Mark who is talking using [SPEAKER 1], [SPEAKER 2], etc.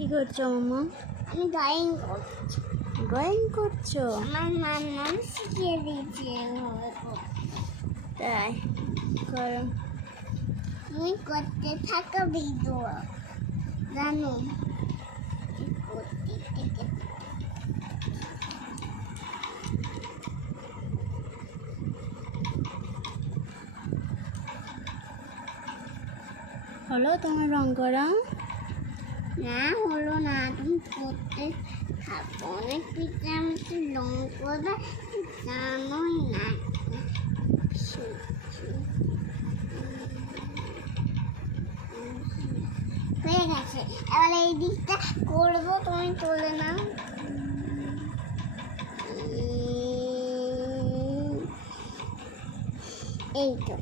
[SPEAKER 1] কি করছ মামা?
[SPEAKER 2] আমি ড্রয়িং করছি।
[SPEAKER 1] ড্রয়িং করছ?
[SPEAKER 2] আমার মাম্মা শিখিয়ে দিয়েছে।
[SPEAKER 1] তাই করো।
[SPEAKER 2] তুমি করতে থাকো ভিডিও। জানো করতে
[SPEAKER 1] হলো তোমার রং করা?
[SPEAKER 2] না, হলো না। তুমি করতে থাকো। অনেক পিঠে আমি তো লং করবে জানোই না। হয়ে গেছে। এবার এই দিকটা করব, তুমি তোলে না এই তো।